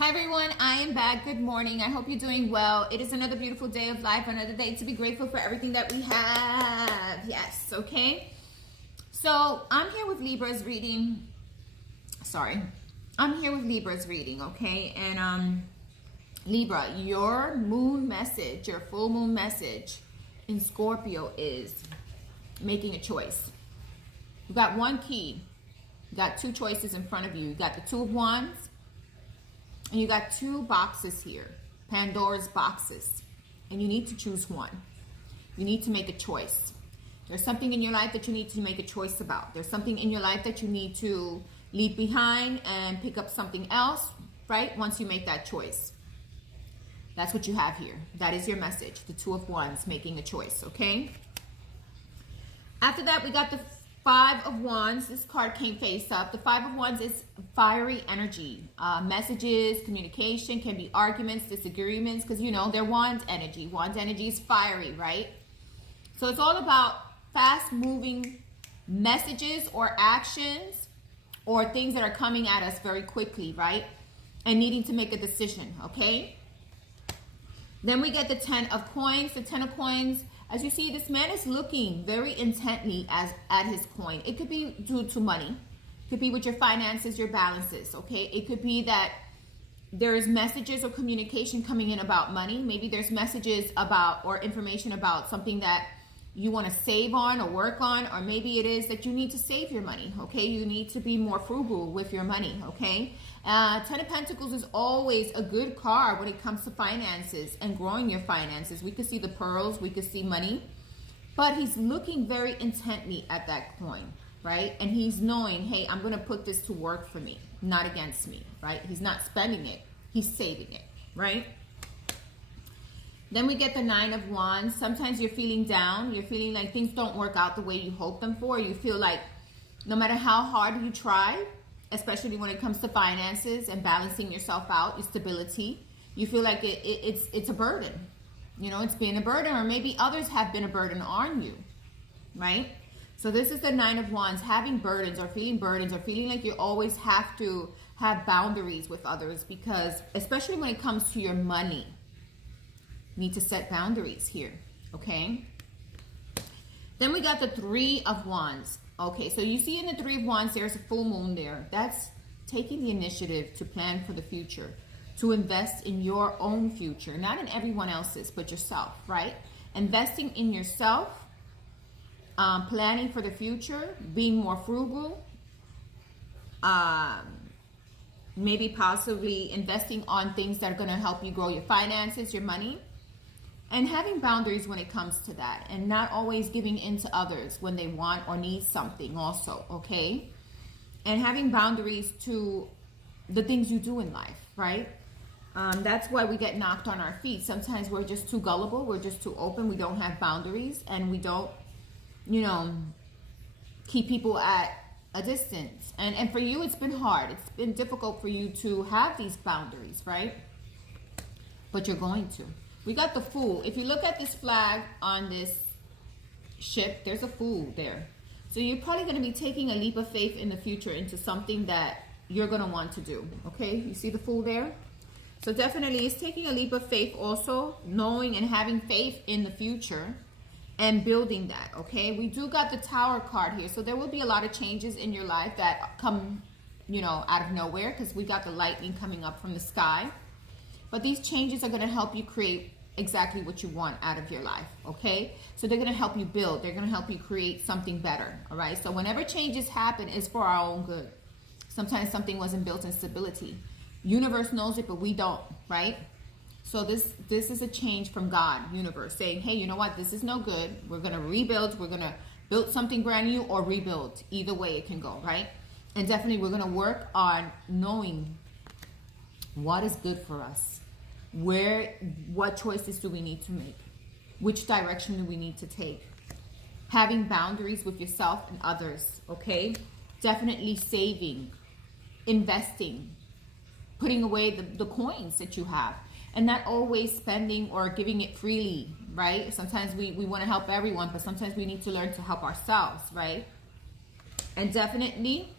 Hi everyone, I am back. Good morning. I hope you're doing well. It is another beautiful day of life, another day to be grateful for everything that we have. Yes, okay? So I'm here with Libra's reading. I'm here with Libra's reading, okay? And Libra, your moon message, your full moon message in Scorpio is making a choice. You got one key. You got two choices in front of you. You got the Two of Wands. And you got two boxes here, Pandora's boxes, and you need to choose one. You need to make a choice. There's something in your life that you need to make a choice about. There's something in your life that you need to leave behind and pick up something else, right? Once you make that choice. That's what you have here. That is your message, the Two of Wands, making a choice, okay? After that, we got the Five of Wands. This card came face up. The Five of Wands is fiery energy. Messages, communication, can be arguments, disagreements, because you know they're Wands energy. Wands energy is fiery, right? So it's all about fast moving messages or actions or things that are coming at us very quickly, right? And needing to make a decision, okay? Then we get the Ten of Coins. The Ten of Coins, as you see, this man is looking very intently at his coin. It could be due to money. It could be with your finances, your balances, okay? It could be that there's messages or communication coming in about money. Maybe there's messages about or information about something that you want to save on or work on, or maybe it is that you need to save your money, okay? You need to be more frugal with your money, okay? Ten of Pentacles is always a good card when it comes to finances and growing your finances. We could see the pearls, we could see money, but he's looking very intently at that coin, right? And he's knowing, hey, I'm going to put this to work for me, not against me, right? He's not spending it, he's saving it, right? Then we get the Nine of Wands. Sometimes you're feeling down. You're feeling like things don't work out the way you hope them for. You feel like no matter how hard you try, especially when it comes to finances and balancing yourself out, your stability, you feel like it's a burden. You know, it's been a burden, or maybe others have been a burden on you, right? So this is the Nine of Wands, having burdens or feeling like you always have to have boundaries with others, because especially when it comes to your money, need to set boundaries here, okay? Then we got the Three of Wands. Okay, so you see in the Three of Wands, there's a full moon there. That's taking the initiative to plan for the future, to invest in your own future, not in everyone else's, but yourself, right? Investing in yourself, planning for the future, being more frugal, maybe possibly investing on things that are going to help you grow your finances, your money. And having boundaries when it comes to that, and not always giving in to others when they want or need something also, okay? And having boundaries to the things you do in life, right? That's why we get knocked on our feet. Sometimes we're just too gullible, we're just too open, we don't have boundaries, and we don't, you know, keep people at a distance. And for you, it's been hard. It's been difficult for you to have these boundaries, right? But you're going to. We got the Fool. If you look at this flag on this ship, there's a Fool there. So you're probably going to be taking a leap of faith in the future into something that you're going to want to do. Okay, you see the Fool there? So definitely it's taking a leap of faith also, knowing and having faith in the future and building that, okay? We do got the Tower card here. So there will be a lot of changes in your life that come, you know, out of nowhere, because we got the lightning coming up from the sky. But these changes are going to help you create exactly what you want out of your life, okay? So they're going to help you build. They're going to help you create something better, all right? So whenever changes happen, it's for our own good. Sometimes something wasn't built in stability. Universe knows it, but we don't, right? So this is a change from God, universe, saying, hey, you know what? This is no good. We're going to rebuild. We're going to build something brand new or rebuild. Either way it can go, right? And definitely we're going to work on knowing what is good for us. What choices do we need to make? Which direction do we need to take? Having boundaries with yourself and others, okay? Definitely saving, investing, putting away the coins that you have, and not always spending or giving it freely, right? Sometimes we want to help everyone, but sometimes we need to learn to help ourselves, right? And definitely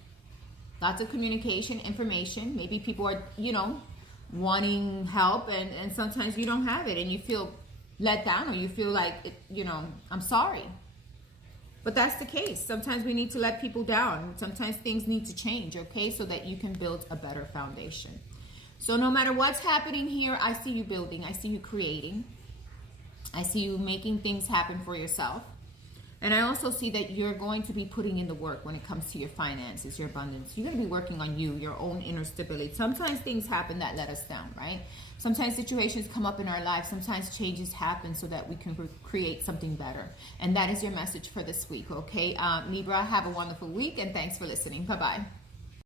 lots of communication, information. Maybe people are, you know, wanting help, and sometimes you don't have it and you feel let down, or you feel like, I'm sorry. But that's the case. Sometimes we need to let people down. Sometimes things need to change, okay, so that you can build a better foundation. So no matter what's happening here, I see you building. I see you creating. I see you making things happen for yourself. And I also see that you're going to be putting in the work when it comes to your finances, your abundance. You're going to be working on you, your own inner stability. Sometimes things happen that let us down, right? Sometimes situations come up in our lives. Sometimes changes happen so that we can create something better. And that is your message for this week, okay? Libra, have a wonderful week, and thanks for listening. Bye-bye.